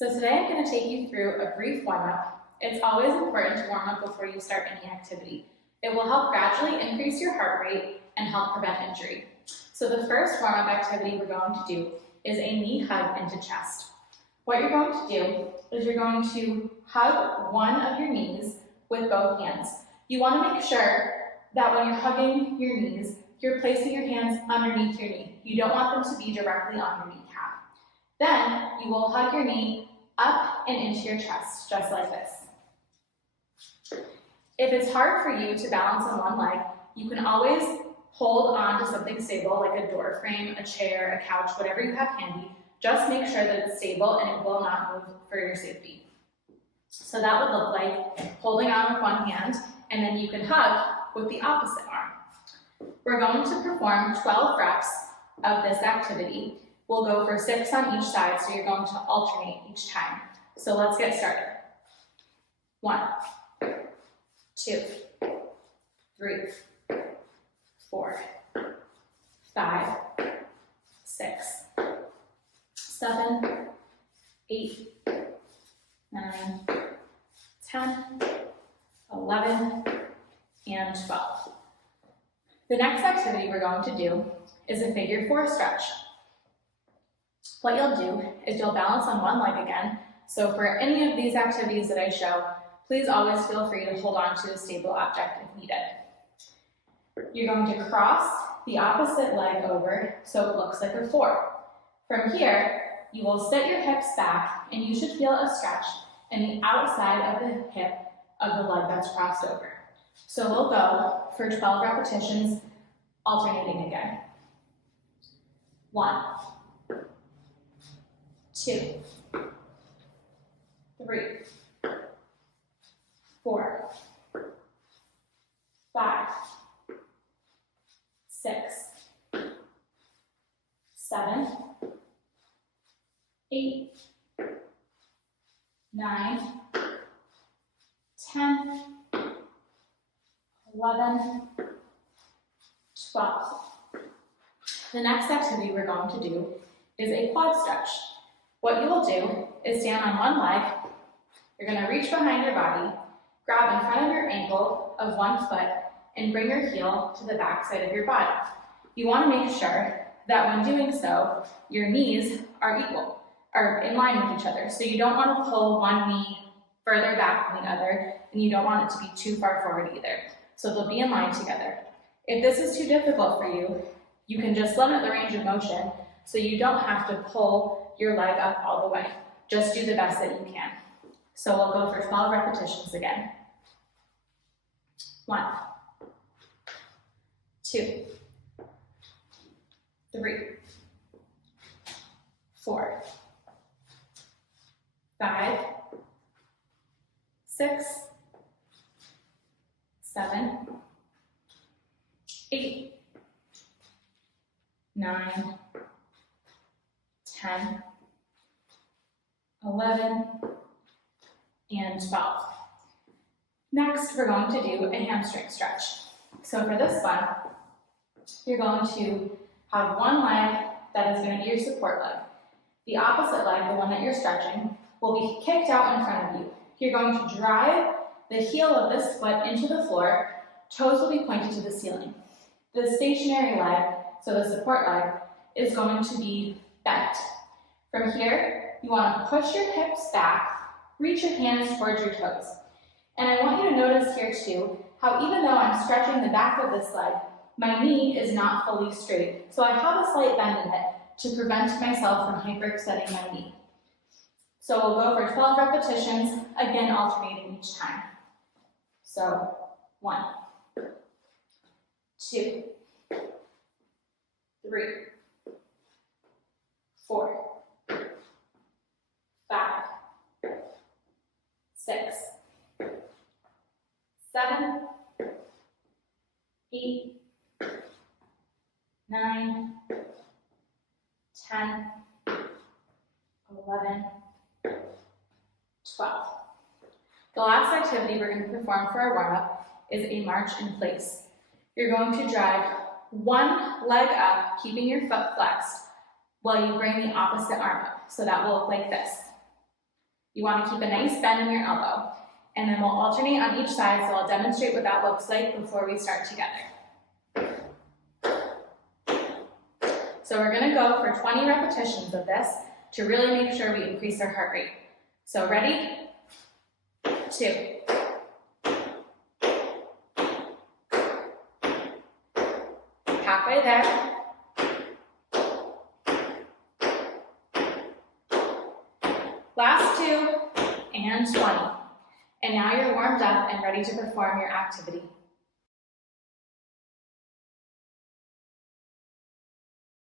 So today I'm going to take you through a brief warm-up. It's always important to warm up before you start any activity. It will help gradually increase your heart rate and help prevent injury. So the first warm-up activity we're going to do is a knee hug into chest. What you're going to do is you're going to hug one of your knees with both hands. You want to make sure that when you're hugging your knees, you're placing your hands underneath your knee. You don't want them to be directly on your kneecap. Then you will hug your knee up and into your chest, just like this. If it's hard for you to balance on one leg, you can always hold on to something stable like a door frame, a chair, a couch, whatever you have handy. Just make sure that it's stable and it will not move for your safety. So that would look like holding on with one hand, and then you can hug with the opposite arm. We're going to perform 12 reps of this activity. We'll go for 6 on each side, so you're going to alternate each time. So let's get started. 1, 2, 3, 4, 5, 6, 7, 8, 9, 10, 11, and 12. The next activity we're going to do is a figure 4 stretch. What you'll do is you'll balance on one leg again. So for any of these activities that I show, please always feel free to hold on to a stable object if needed. You're going to cross the opposite leg over so it looks like a 4. From here, you will sit your hips back and you should feel a stretch in the outside of the hip of the leg that's crossed over. So we'll go for 12 repetitions, alternating again. 1, 2, 3, 4, 5, 6, 7, 8, 9, 10, 11, 12. The next activity we're going to do is a quad stretch. What you will do is stand on one leg. You're going to reach behind your body, grab in front of your ankle of one foot, and bring your heel to the back side of your body. You want to make sure that when doing so, your knees are in line with each other. So you don't want to pull one knee further back than the other, and you don't want it to be too far forward either. So they'll be in line together. If this is too difficult for you, you can just limit the range of motion so you don't have to pull your leg up all the way. Just do the best that you can. So we'll go for 12 repetitions again. 1, 2, 3, 4, 5, 6, 7, 8, 9, 10, 11, and 12. Next, we're going to do a hamstring stretch. So for this one, you're going to have one leg that is going to be your support leg. The opposite leg, the one that you're stretching, will be kicked out in front of you. You're going to drive the heel of this foot into the floor. Toes will be pointed to the ceiling. The stationary leg, so the support leg, is going to be bent. From here, you want to push your hips back, reach your hands towards your toes. And I want you to notice here too, how even though I'm stretching the back of this leg, my knee is not fully straight. So I have a slight bend in it to prevent myself from hyperextending my knee. So we'll go for 12 repetitions, again alternating each time. So 1, 2, 3, 4, 5, 6, 7, 8, 9, 10, 11, 12. The last activity we're going to perform for our warm-up is a march in place. You're going to drive one leg up, keeping your foot flexed, while you bring the opposite arm up. So that will look like this. You want to keep a nice bend in your elbow. And then we'll alternate on each side, so I'll demonstrate what that looks like before we start together. So we're going to go for 20 repetitions of this to really make sure we increase our heart rate. So ready? 2. Halfway there. Last 2, and 20. And now you're warmed up and ready to perform your activity.